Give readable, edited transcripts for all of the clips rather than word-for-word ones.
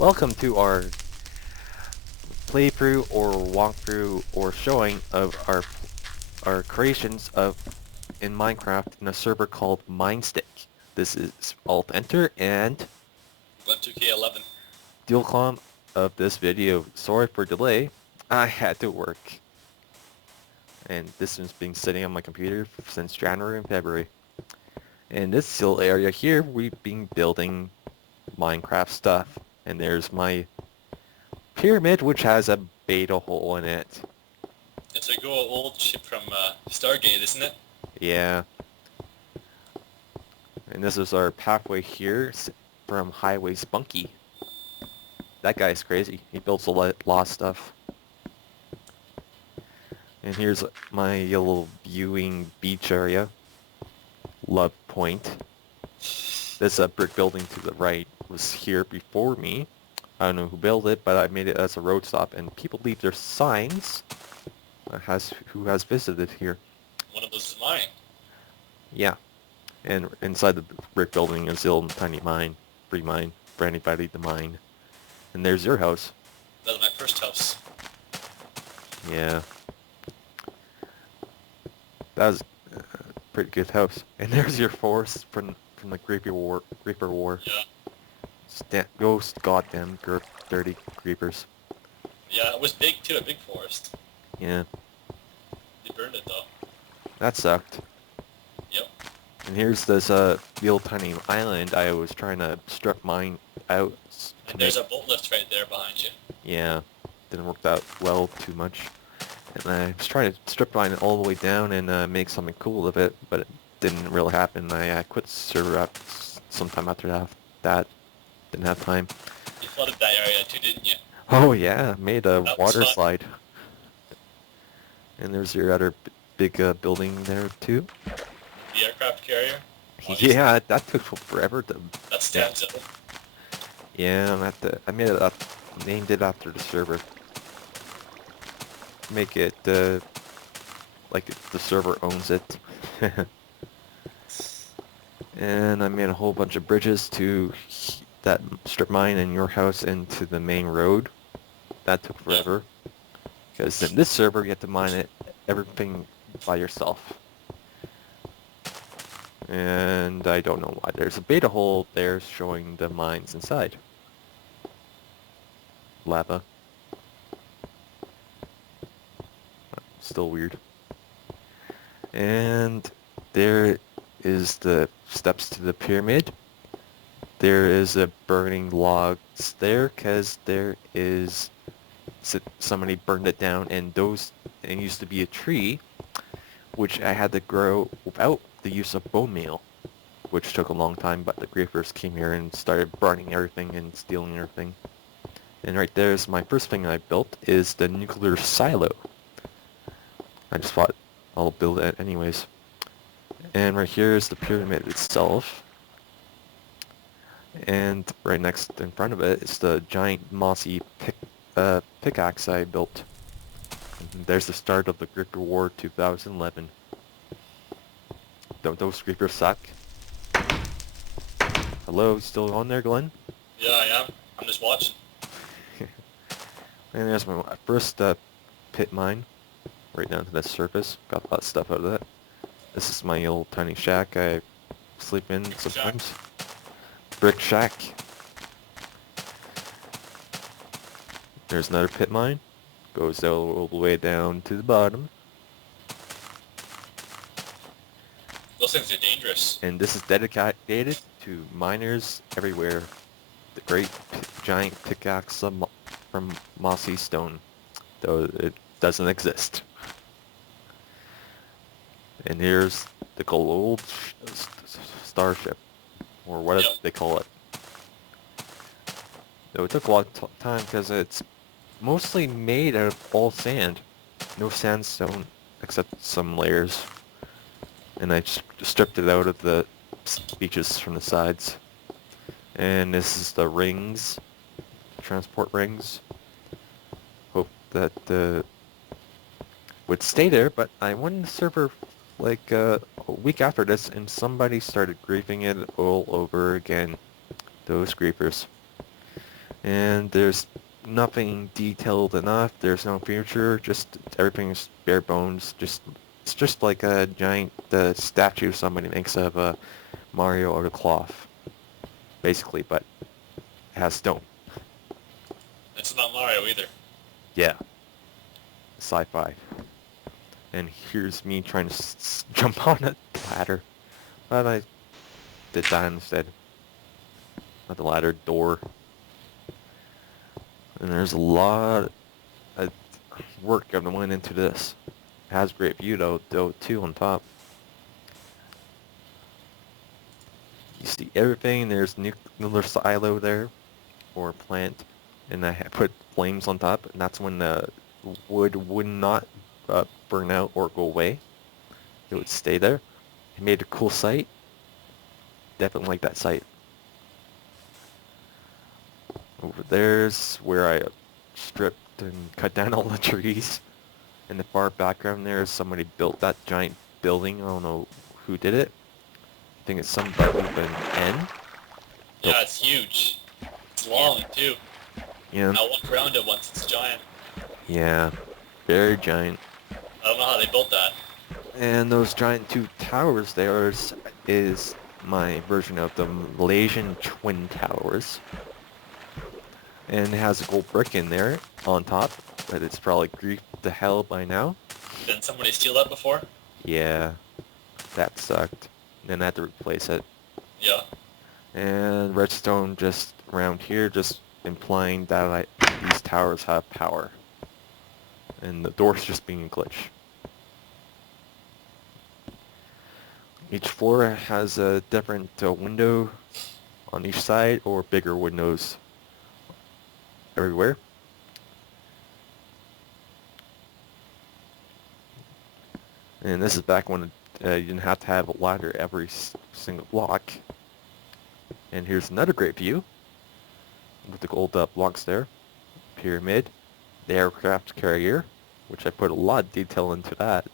Welcome to our playthrough or walkthrough or showing of our creations of in Minecraft in a server called Mindstick. This is Alt Enter and Glen 2K11. dual comm of this video. Sorry for delay. I had to work. And this has been sitting on my computer since January and February. In this little area here, we've been building Minecraft stuff. And there's my pyramid, which has a beta hole in it. It's a good old ship from Stargate, isn't it? Yeah. And this is our pathway here from Highway Spunky. That guy's crazy. He builds a lot of stuff. And here's my little viewing beach area. Love Point. This brick building to the right was here before me. I don't know who built it, but I made it as a road stop, and people leave their signs. Who has visited here? One of those is mine. Yeah. And inside the brick building is the little tiny mine. Free mine for anybody to mine. And there's your house. That was my first house. Yeah. That was a pretty good house. And there's your forest from the Creeper War. Yeah. Ghost goddamn dirty creepers. Yeah, it was big too, a big forest. Yeah. They burned it though. That sucked. Yep. And here's this little tiny island I was trying to strip mine out. And there's a boat lift right there behind you. Yeah. Didn't work out well too much. And I was trying to strip mine all the way down and make something cool of it, but it didn't really happen. I quit the server up sometime after that. Didn't have time. You flooded that area too, didn't you? Oh yeah, made a That was water fun. slide. And there's your other big building there too. The aircraft carrier. Obviously. Yeah, that took forever to... That stands out. Yeah, I made it up, named it after the server. Make it like the server owns it. And I made a whole bunch of bridges to that strip mine and your house into the main road. That took forever. Because in this server you have to mine everything by yourself. And I don't know why. There's a beta hole there showing the mines inside. Lava. Still weird. And there is the steps to the pyramid. There is a burning logs there because there is somebody burned it down, and it used to be a tree which I had to grow without the use of bone meal, which took a long time, but the griefers came here and started burning everything and stealing everything. And right there's my first thing I built is the nuclear silo. I just thought I'll build it anyways. And right here is the pyramid itself. And right next in front of it is the giant mossy pickaxe I built. And there's the start of the Creeper War 2011. Don't those creepers suck? Hello, still on there, Glenn? Yeah, I am. I'm just watching. And there's my first pit mine, right down to the surface. Got a lot of stuff out of that. This is my old tiny shack I sleep in sometimes. Brick shack. There's another pit mine. Goes all the way down to the bottom. Those things are dangerous. And this is dedicated to miners everywhere. The great giant pickaxe from mossy stone, though it doesn't exist. And here's the gold starship, or whatever they call it. Though it took a lot of time because it's mostly made out of all sand. No sandstone except some layers. And I just stripped it out of the beaches from the sides. And this is the rings, transport rings. Hope that would stay there, but I went in the server like a week after this, and somebody started griefing it all over again. Those griefers. And there's nothing detailed enough. There's no future. Just everything's bare bones. It's just like a giant statue somebody makes of Mario out of cloth, basically, but it has stone. It's not Mario either. Yeah, sci-fi. And here's me trying to jump on a ladder, but I did that instead. Not the ladder, door. And there's a lot of work that went into this. It has great view though too on top. You see everything. There's nuclear silo there, or plant, and I put flames on top, and that's when the wood would not burn out or go away. It would stay there. It made a cool site. Definitely like that site. Over there's where I stripped and cut down all the trees. In the far background there, somebody built that giant building. I don't know who did it. I think it's somebody with an N. Built, Yeah, it's huge. It's long too. yeah, I walked around it once. It's giant. yeah, very giant. I don't know how they built that. And those giant two towers there is my version of the Malaysian Twin Towers. And it has a gold brick in there on top, but it's probably griefed to hell by now. Didn't somebody steal that before? Yeah, that sucked. Then I had to replace it. Yeah. And redstone just around here, just implying that these towers have power. And the door's just being a glitch. Each floor has a different window on each side, or bigger windows everywhere. And this is back when you didn't have to have a ladder every single block. And here's another great view with the gold blocks there. Pyramid, the aircraft carrier, which I put a lot of detail into that.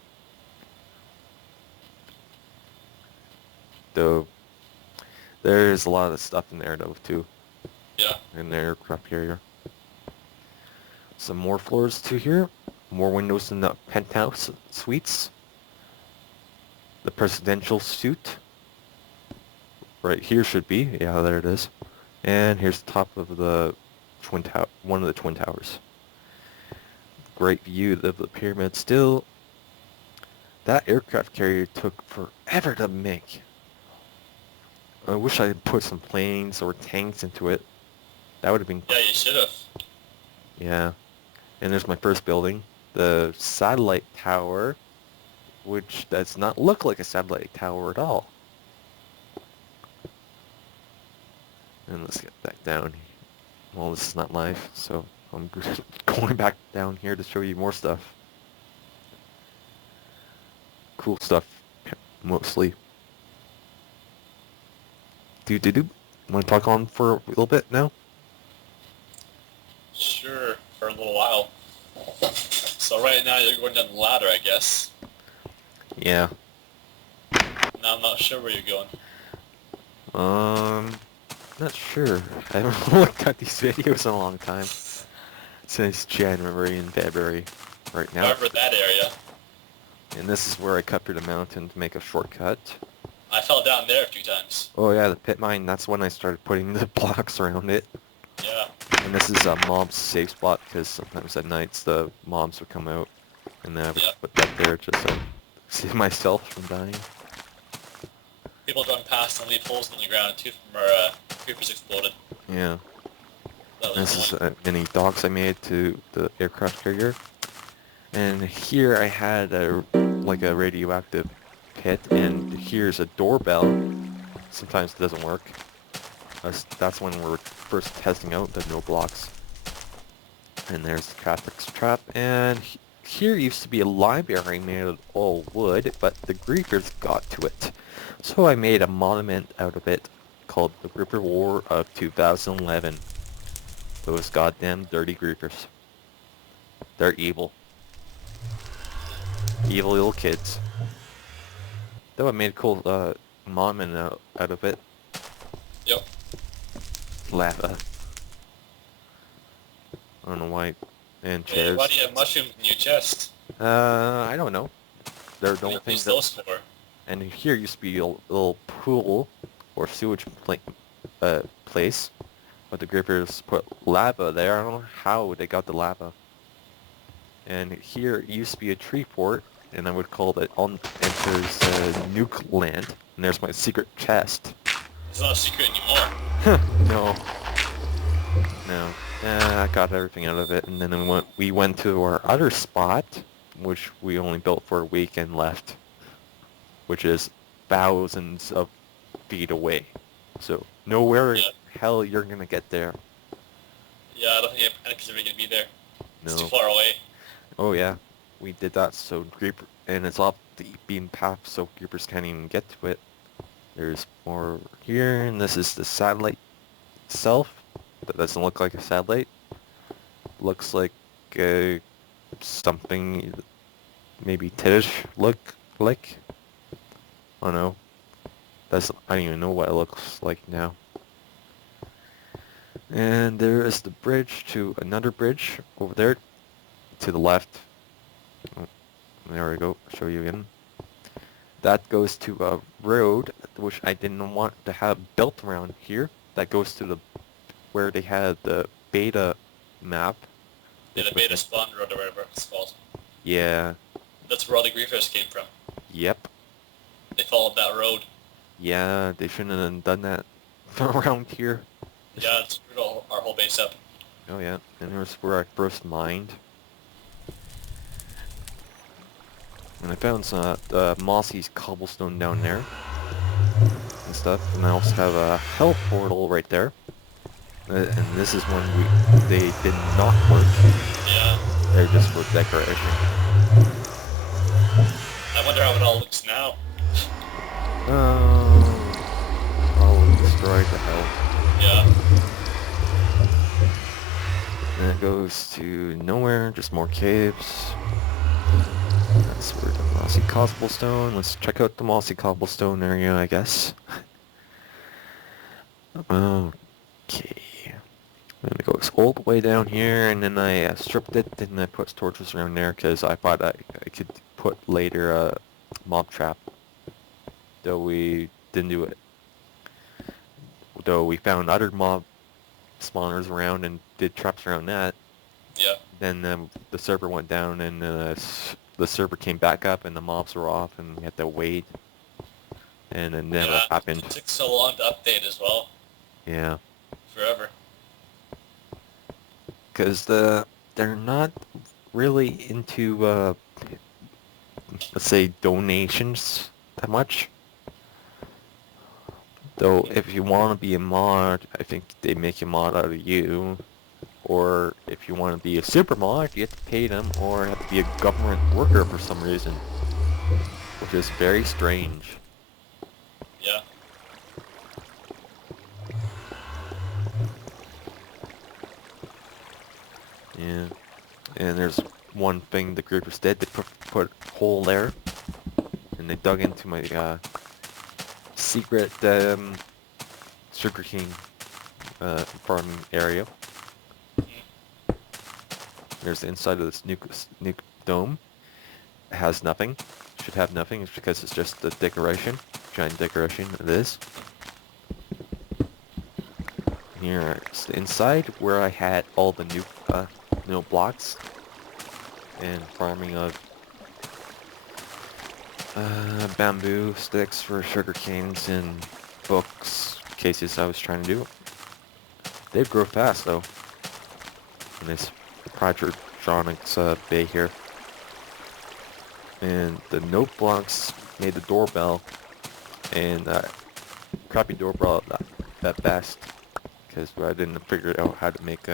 Though there's a lot of stuff in there though too. Yeah. In the aircraft carrier. Some more floors to here. More windows in the penthouse suites. The presidential suite. Right here should be. Yeah, there it is. And here's the top of the one of the twin towers. Great view of the pyramid still. That aircraft carrier took forever to make. I wish I had put some planes or tanks into it. That would have been... Yeah, you should have. Yeah. And there's my first building. The satellite tower, which does not look like a satellite tower at all. And let's get back down. Well, this is not live, so I'm going back down here to show you more stuff. Cool stuff, mostly. Want to talk on for a little bit now? Sure, for a little while. So right now you're going down the ladder, I guess. Yeah. Now I'm not sure where you're going. Not sure. I haven't looked at these videos in a long time. Since January and February. Right now. However, that area. And this is where I cut through the mountain to make a shortcut. I fell down there a few times. Oh yeah, the pit mine, that's when I started putting the blocks around it. Yeah. And this is a mob's safe spot, because sometimes at nights the mobs would come out. And then I would put that there just to save myself from dying. People run past and leave holes in the ground too from where creepers exploded. Yeah. That was This is one. many docks I made to the aircraft carrier. And here I had like a radioactive pit, and here's a doorbell. Sometimes it doesn't work. That's when we're first testing out the no blocks. And there's the traffic trap, and here used to be a library made of all wood, but the griefers got to it. So I made a monument out of it called the Griefer War of 2011. Those goddamn dirty griefers. They're evil. Evil little kids. Though I made a cool monument out of it. Yep. Lava. I don't know why. And Hey, why chairs. do you have mushrooms in your chest? I don't know. They're the What do only you thing use that... those for? And here used to be a little pool or sewage place, but the grippers put lava there. I don't know how they got the lava. And here used to be a tree fort, and I would call it on enters nuke land. And there's my secret chest. It's not a secret anymore. No, no. I got everything out of it, and then we went to our other spot, which we only built for a week and left, which is thousands of feet away. So nowhere Yeah. hell you're gonna get there. Yeah, I don't think Anakin's ever gonna be there. It's too No. far away. Oh yeah, we did that so creeper, and it's off the beaten path, so creepers can't even get to it. There's more here, and this is the satellite itself. That doesn't look like a satellite. Looks like something maybe Tiddish look like. I don't know. I don't even know what it looks like now. And there is the bridge to another bridge over there to the left. Oh, there we go. Show you again. That goes to a road which I didn't want to have built around here. That goes to the where they had the beta map. Yeah, the beta spawn road or whatever it's called. Yeah. That's where all the griefers came from. Yep. They followed that road. Yeah, they shouldn't have done that around here. Yeah, it screwed our whole base up. Oh yeah, and here's where I first mined. And I found some Mossy's cobblestone down there and stuff. And I also have a hell portal right there. And this is when they did not work. Yeah. They're just for decoration. I wonder how it all looks now. I'll destroy the hell. Yeah. And it goes to nowhere, just more caves. That's where the mossy cobblestone. Let's check out the mossy cobblestone area, I guess. Okay. And it goes all the way down here, and then I stripped it, and I put torches around there because I thought I could put later a mob trap. Though we didn't do it. Though we found other mob spawners around and did traps around that. Yeah. Then the server went down, and the server came back up, and the mobs were off, and we had to wait. And it never happened. It took so long to update as well. Yeah. Forever. Because they're not really into, let's say, donations that much. Though, if you want to be a mod, I think they make a mod out of you. Or if you want to be a super mod, you have to pay them, or have to be a government worker for some reason. Which is very strange. Yeah. Yeah. And there's one thing the groupers did. They put a hole there, and they dug into my secret sugarcane farming area. There's the inside of this nuke dome. It has nothing. Should have nothing. It's because it's just a decoration. Giant decoration. It is. Here's the inside where I had all the nuke blocks and farming of bamboo sticks for sugar canes and books cases I was trying to do. They grow fast though. In this Projectronics bay here. And the note blocks made the doorbell, and crappy doorbell at best, because I didn't figure out how to make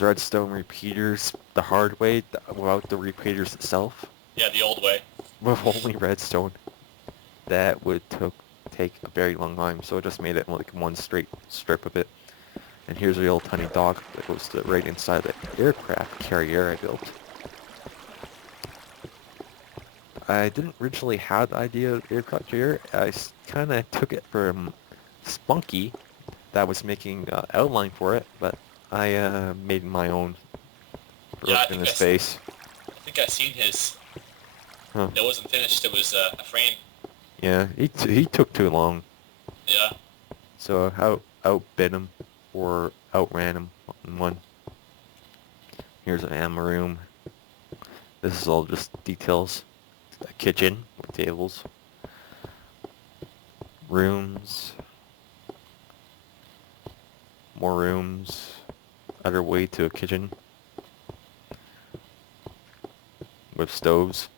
redstone repeaters the hard way without the repeaters itself. Yeah, the old way. With only redstone. That would take a very long time, so I just made it like one straight strip of it. And here's a little tiny dock that goes right inside the aircraft carrier I built. I didn't originally have the idea of aircraft carrier. I kind of took it from Spunky, that was making outline for it, but I made my own Yeah, in his face. I think I seen his. Huh. It wasn't finished. It was a frame. Yeah, he took too long, Yeah. so outbid him or outran him in one. Here's an ammo room. This is all just details. A kitchen with tables, rooms, more rooms, other way to a kitchen with stoves.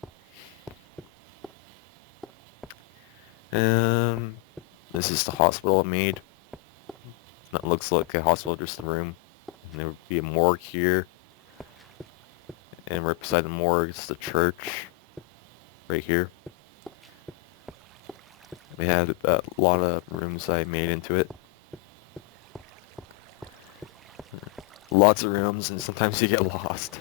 Um, this is the hospital I made. That looks like a hospital, just a room. And there would be a morgue here. And right beside the morgue is the church. Right here. We had a lot of rooms I made into it. Lots of rooms, and sometimes you get lost.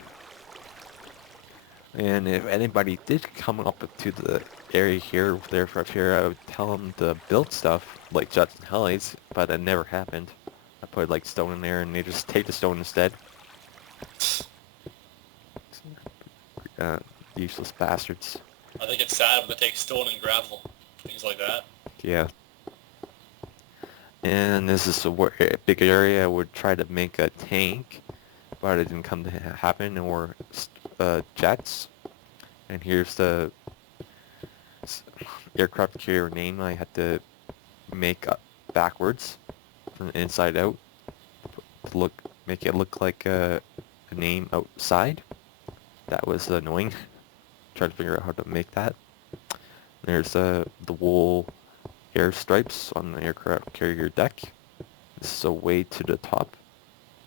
And if anybody did come up to the area here, there, up here, I would tell them to build stuff like jets and helis, but it never happened. I put like stone in there, and they just take the stone instead. Uh, Useless bastards. I think it's sad when they take stone and gravel, things like that. Yeah. And this is a big area I would try to make a tank, but it didn't come to happen, or jets. And here's the aircraft carrier name I had to make backwards from the inside out to make it look like a name outside. That was annoying. Trying to figure out how to make that. There's the wool air stripes on the aircraft carrier deck. This is a way to the top,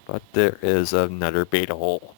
but there is another beta hole.